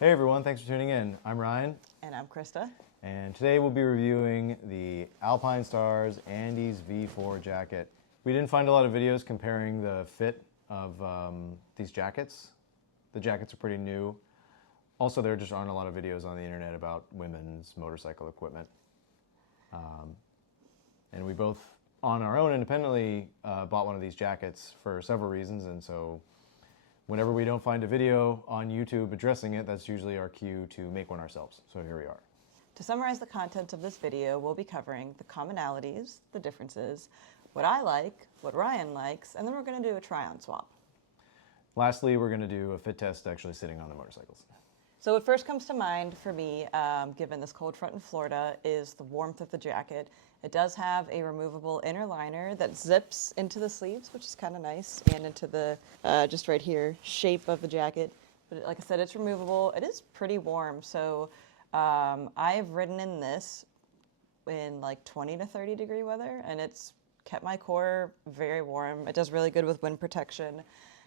Hey everyone, thanks for tuning in. I'm Ryan. And I'm Krista. And today we'll be reviewing the Alpinestars Andes V4 jacket. We didn't find a lot of videos comparing the fit of these jackets. The jackets are pretty new. Also, there just aren't a lot of videos on the internet about women's motorcycle equipment. And we both, on our own independently, bought one of these jackets for several reasons, and so whenever we don't find a video on YouTube addressing it, that's usually our cue to make one ourselves. So here we are. To summarize the content of this video, we'll be covering the commonalities, the differences, what I like, what Ryan likes, and then we're going to do a try-on swap. Lastly, we're going to do a fit test actually sitting on the motorcycles. So what first comes to mind for me, given this cold front in Florida, is the warmth of the jacket. It does have a removable inner liner that zips into the sleeves, which is kind of nice, and into the, just right here, shape of the jacket. But like I said, it's removable. It is pretty warm, so I've ridden in this in like 20 to 30 degree weather, and it's kept my core very warm. It does really good with wind protection.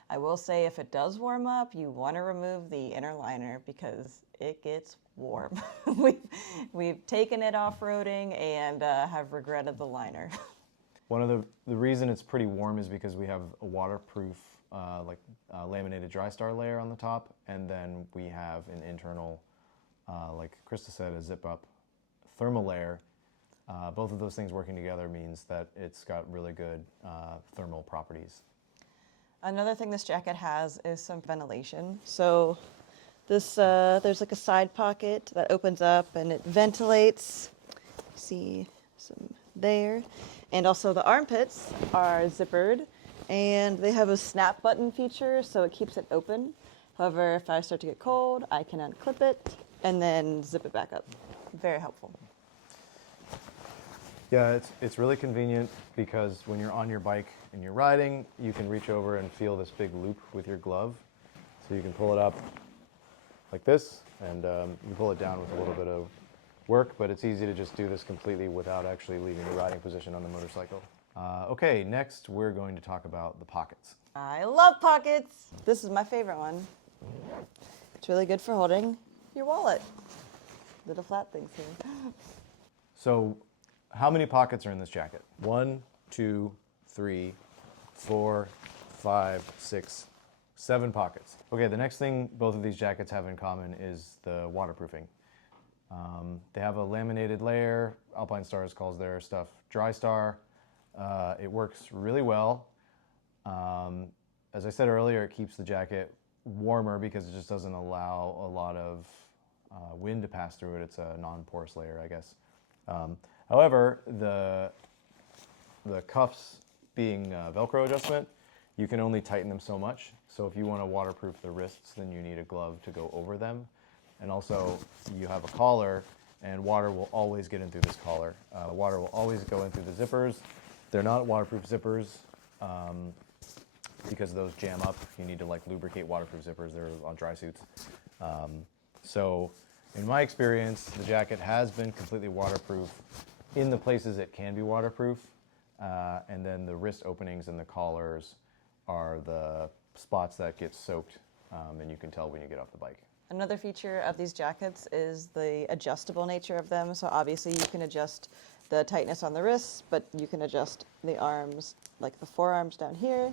I will say if it does warm up, you want to remove the inner liner because it gets warm. we've taken it off-roading and have regretted the liner. One of the reason it's pretty warm is because we have a waterproof laminated DryStar layer on the top, and then we have an internal, like Krista said, a zip-up thermal layer. Both of those things working together means that it's got really good thermal properties. Another thing this jacket has is some ventilation. So this there's like a side pocket that opens up and it ventilates. See some there. And also the armpits are zippered and they have a snap button feature, so it keeps it open. However, if I start to get cold, I can unclip it and then zip it back up. Very helpful. Yeah, it's really convenient because when you're on your bike and you're riding, you can reach over and feel this big loop with your glove. So you can pull it up like this, and you can pull it down with a little bit of work, but it's easy to just do this completely without actually leaving the riding position on the motorcycle. Okay, next we're going to talk about the pockets. I love pockets. This is my favorite one. It's really good for holding your wallet. Little flat things here. So, how many pockets are in this jacket? 1, 2, 3, 4, 5, 6, 7 pockets. Okay, the next thing both of these jackets have in common is the waterproofing. They have a laminated layer. Alpinestars calls their stuff DryStar. It works really well. As I said earlier, it keeps the jacket warmer because it just doesn't allow a lot of wind to pass through it. It's a non-porous layer, I guess. However, the cuffs being Velcro adjustment, you can only tighten them so much. So if you want to waterproof the wrists, then you need a glove to go over them. And also, you have a collar, and water will always get in through this collar. Water will always go in through the zippers. They're not waterproof zippers because those jam up. You need to like lubricate waterproof zippers. They're on dry suits. So in my experience, the jacket has been completely waterproof in the places it can be waterproof, and then the wrist openings and the collars are the spots that get soaked, and you can tell when you get off the bike. Another feature of these jackets is the adjustable nature of them. So obviously you can adjust the tightness on the wrists, but you can adjust the arms, like the forearms down here.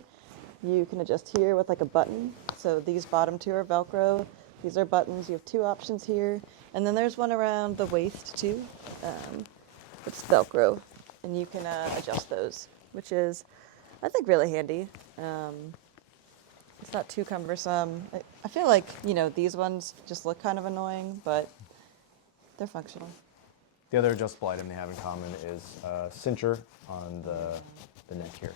You can adjust here with like a button. So these bottom two are Velcro. These are buttons. You have 2 options here. And then there's one around the waist too. It's Velcro, and you can adjust those, which is, I think, really handy. It's not too cumbersome. I feel like, these ones just look kind of annoying, but they're functional. The other adjustable item they have in common is a cincher on the neck here.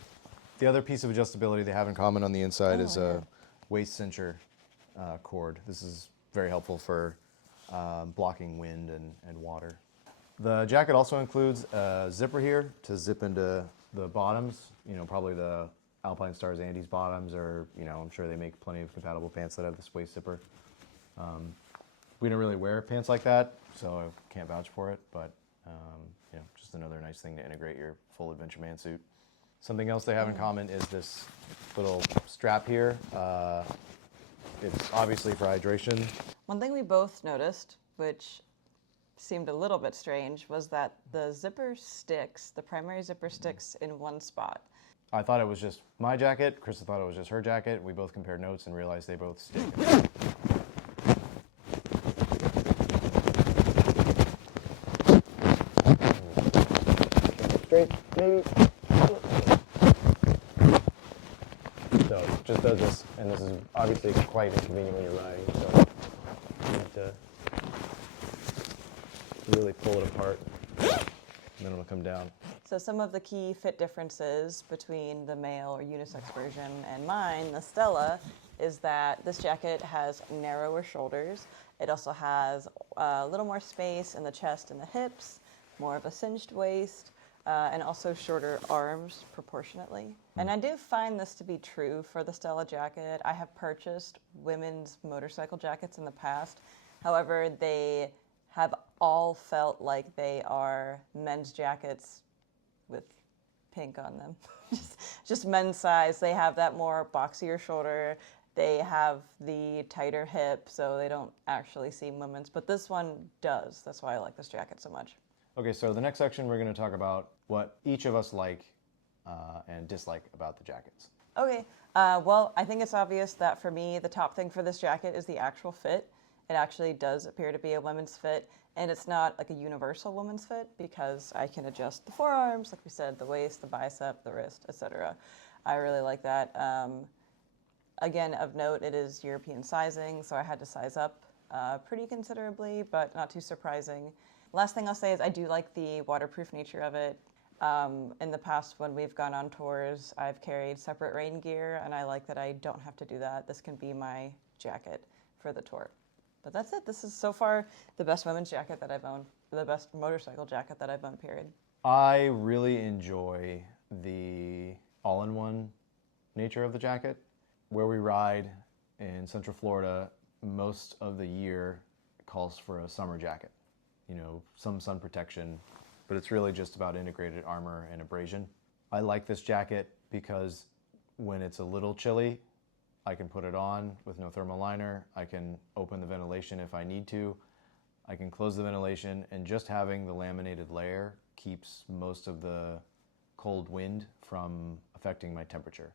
The other piece of adjustability they have in common on the inside is a waist cincher cord. This is very helpful for blocking wind and water. The jacket also includes a zipper here to zip into the bottoms, probably the Alpinestars Andes bottoms, or I'm sure they make plenty of compatible pants that have this waist zipper. We don't really wear pants like that, so I can't vouch for it, but just another nice thing to integrate your full Adventure Man suit. Something else they have in common is this little strap here. It's obviously for hydration. One thing we both noticed, which seemed a little bit strange, was that the zipper sticks, the primary zipper sticks in one spot. I thought it was just my jacket. Krista thought it was just her jacket. We both compared notes and realized they both stick. Straight, maybe. So it just does this, and this is obviously quite inconvenient when you're riding, so you have to really pull it apart, and then it'll come down. So some of the key fit differences between the male or unisex version and mine, the Stella, is that this jacket has narrower shoulders. It also has a little more space in the chest and the hips, more of a cinched waist, and also shorter arms proportionately. And I do find this to be true for the Stella jacket. I have purchased women's motorcycle jackets in the past. However, they have all felt like they are men's jackets with pink on them. just men's size. They have that more boxier shoulder. They have the tighter hip, so they don't actually seem women's. But this one does. That's why I like this jacket so much. Okay, so the next section we're going to talk about what each of us like and dislike about the jackets. Okay, well, I think it's obvious that for me, the top thing for this jacket is the actual fit. It actually does appear to be a women's fit, and it's not like a universal women's fit because I can adjust the forearms, like we said, the waist, the bicep, the wrist, etc. I really like that. Again, of note, it is European sizing, so I had to size up pretty considerably, but not too surprising. Last thing I'll say is I do like the waterproof nature of it. In the past, when we've gone on tours, I've carried separate rain gear, and I like that I don't have to do that. This can be my jacket for the tour. But that's it. This is so far the best women's jacket that I've owned, the best motorcycle jacket that I've owned, period. I really enjoy the all-in-one nature of the jacket. Where we ride in Central Florida, most of the year calls for a summer jacket. You know, some sun protection, but it's really just about integrated armor and abrasion. I like this jacket because when it's a little chilly, I can put it on with no thermal liner. I can open the ventilation if I need to. I can close the ventilation, and just having the laminated layer keeps most of the cold wind from affecting my temperature.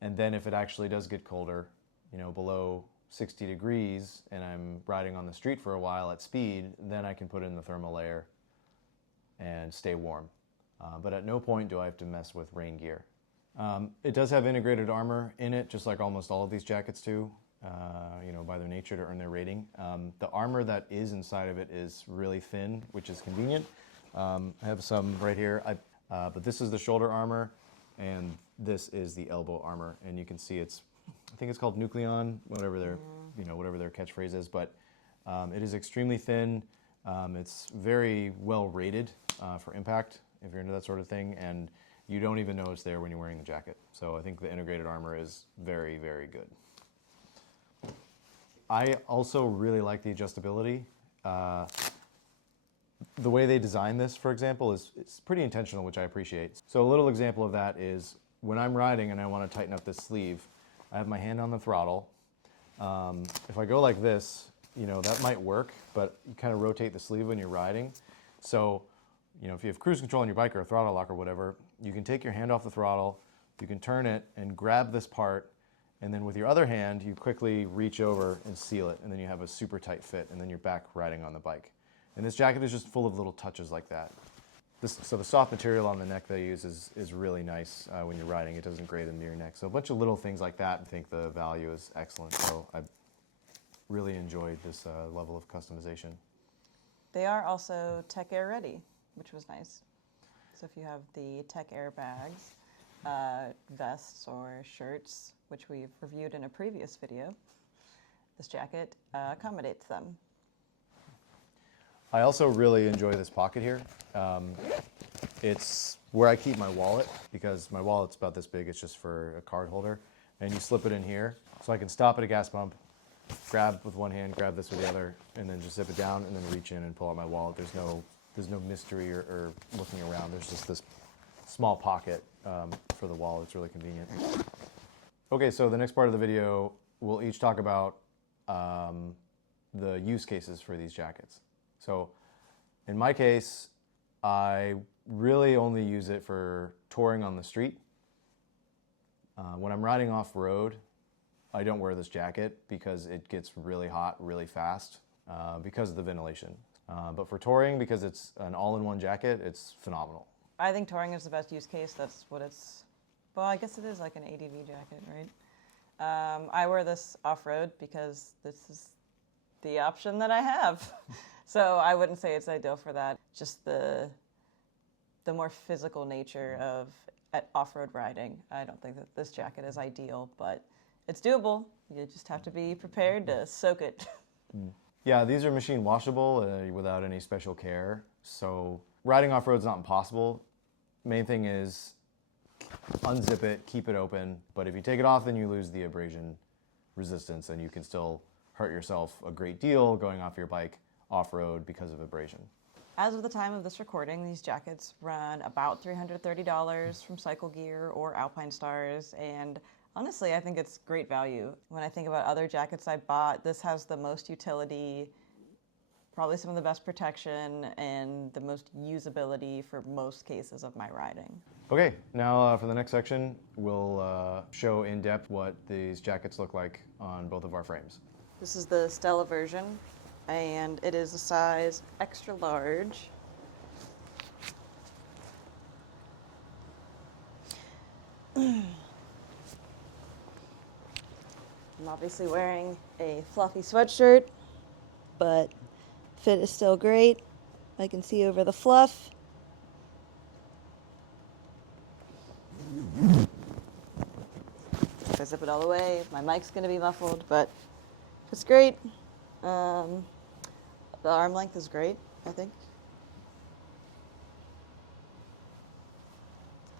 And then if it actually does get colder, you know, below 60 degrees, and I'm riding on the street for a while at speed, then I can put in the thermal layer and stay warm. But at no point do I have to mess with rain gear. It does have integrated armor in it, just like almost all of these jackets do, you know, by their nature to earn their rating. The armor that is inside of it is really thin, which is convenient. I have some right here, but this is the shoulder armor, and this is the elbow armor, and you can see it's, I think it's called Nucleon, whatever their, you know, whatever their catchphrase is, but it is extremely thin. It's very well rated for impact, if you're into that sort of thing, and you don't even know it's there when you're wearing the jacket. So I think the integrated armor is very, very good. I also really like the adjustability. The way they design this, for example, is it's pretty intentional, which I appreciate. So a little example of that is when I'm riding and I want to tighten up this sleeve, I have my hand on the throttle. If I go like this, you know, that might work, but you kind of rotate the sleeve when you're riding. So, you know, if you have cruise control on your bike or a throttle lock or whatever, you can take your hand off the throttle, you can turn it and grab this part, and then with your other hand, you quickly reach over and seal it, and then you have a super tight fit, and then you're back riding on the bike. And this jacket is just full of little touches like that. So the soft material on the neck they use is really nice when you're riding. It doesn't grate into your neck. So a bunch of little things like that, I think the value is excellent. So I really enjoyed this level of customization. They are also Tech Air ready, which was nice. So if you have the Tech Air bags, vests or shirts, which we've reviewed in a previous video, this jacket accommodates them. I also really enjoy this pocket here. It's where I keep my wallet, because my wallet's about this big. It's just for a card holder. And you slip it in here. So I can stop at a gas pump, grab with one hand, grab this with the other, and then just zip it down and then reach in and pull out my wallet. There's no mystery or looking around. There's just this small pocket for the wallet. It's really convenient. Okay, so the next part of the video we'll each talk about the use cases for these jackets. So in my case, I really only use it for touring on the street. When I'm riding off-road, I don't wear this jacket because it gets really hot really fast because of the ventilation. But for touring, because it's an all-in-one jacket, it's phenomenal. I think touring is the best use case. That's what it's, well, I guess it is like an ADV jacket, right? I wear this off-road because this is the option that I have. So I wouldn't say it's ideal for that. Just the more physical nature of off-road riding. I don't think that this jacket is ideal, but it's doable. You just have to be prepared to soak it. Yeah, these are machine washable without any special care. So riding off-road is not impossible. Main thing is unzip it, keep it open. But if you take it off, then you lose the abrasion resistance and you can still hurt yourself a great deal going off your bike off-road because of abrasion. As of the time of this recording, these jackets run about $330 from Cycle Gear or Alpinestars, and honestly, I think it's great value. When I think about other jackets I bought, this has the most utility, probably some of the best protection, and the most usability for most cases of my riding. Okay, now for the next section, we'll show in depth what these jackets look like on both of our frames. This is the Stella version, and it is a size extra large. I'm obviously wearing a fluffy sweatshirt, but fit is still great. I can see over the fluff. If I zip it all the way, my mic's going to be muffled, but it's great. The arm length is great, I think.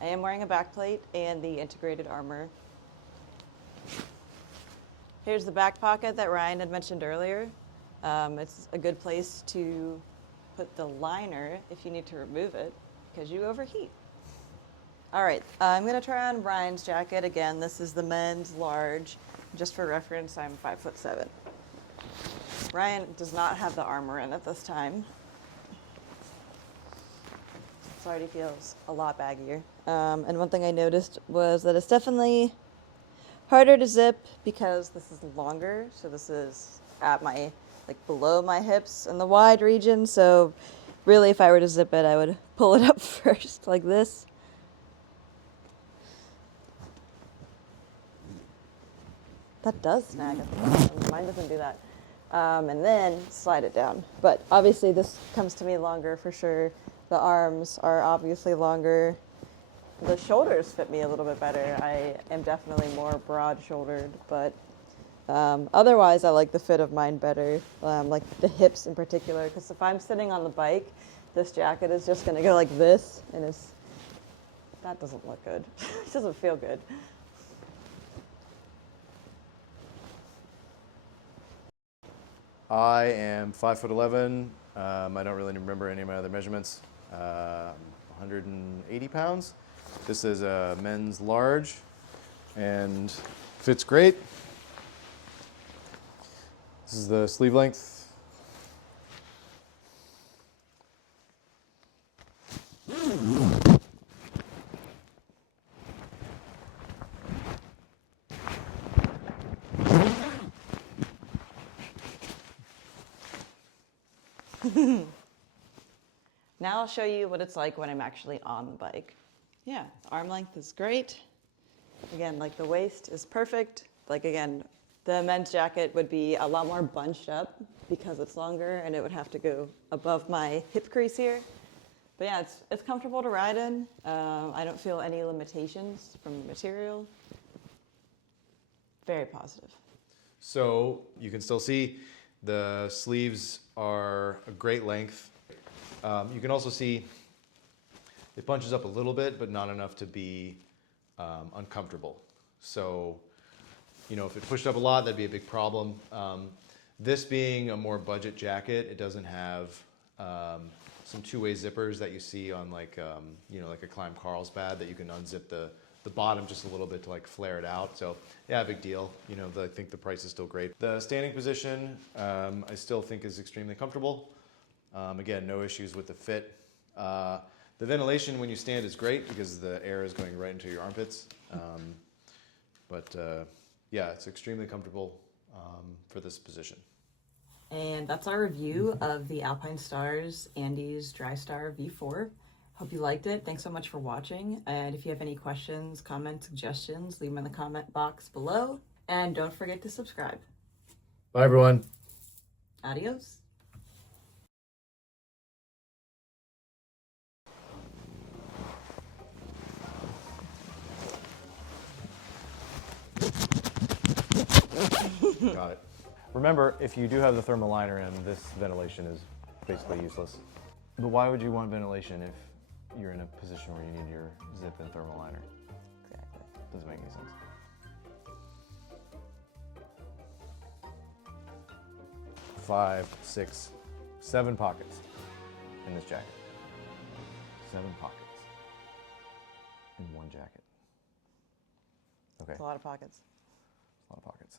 I am wearing a backplate and the integrated armor. Here's the back pocket that Ryan had mentioned earlier. It's a good place to put the liner if you need to remove it because you overheat. All right, I'm gonna try on Ryan's jacket. Again, this is the men's large. Just for reference, I'm 5'7". Ryan does not have the armor in at this time. This already feels a lot baggier. And one thing I noticed was that it's definitely harder to zip because this is longer. So this is at my, like below my hips in the wide region. So really if I were to zip it, I would pull it up first like this. That does snag at the bottom. Mine doesn't do that. And then slide it down. But obviously this comes to me longer for sure. The arms are obviously longer. The shoulders fit me a little bit better. I am definitely more broad-shouldered, but otherwise I like the fit of mine better, like the hips in particular, because if I'm sitting on the bike, this jacket is just going to go like this, and that doesn't look good. It doesn't feel good. I am 5'11". I don't really remember any of my other measurements. 180 pounds. This is a men's large and fits great. This is the sleeve length. Now I'll show you what it's like when I'm actually on the bike. Yeah, arm length is great. Again, like the waist is perfect. Like again, the men's jacket would be a lot more bunched up because it's longer and it would have to go above my hip crease here. But yeah, it's comfortable to ride in. I don't feel any limitations from the material. Very positive. So you can still see the sleeves are a great length. You can also see it bunches up a little bit, but not enough to be uncomfortable. So, you know, if it pushed up a lot, that'd be a big problem. This being a more budget jacket, it doesn't have some two-way zippers that you see on like, you know, like a Climb Carlsbad that you can unzip the the bottom just a little bit to like flare it out. So yeah, big deal. You know, I think the price is still great. The standing position, I still think is extremely comfortable. Again, no issues with the fit. The ventilation when you stand is great because the air is going right into your armpits. Yeah, it's extremely comfortable for this position. And that's our review of the Alpinestars Andes DryStar V4. Hope you liked it. Thanks so much for watching. And if you have any questions, comments, suggestions, leave them in the comment box below. And don't forget to subscribe. Bye, everyone. Adios. Got it. Remember, if you do have the thermal liner in, this ventilation is basically useless. But why would you want ventilation if you're in a position where you need your zip and thermal liner? Exactly. Doesn't make any sense. 5, 6, 7 pockets in this jacket. 7 pockets in one jacket. Okay, It's a lot of pockets. a lot of pockets.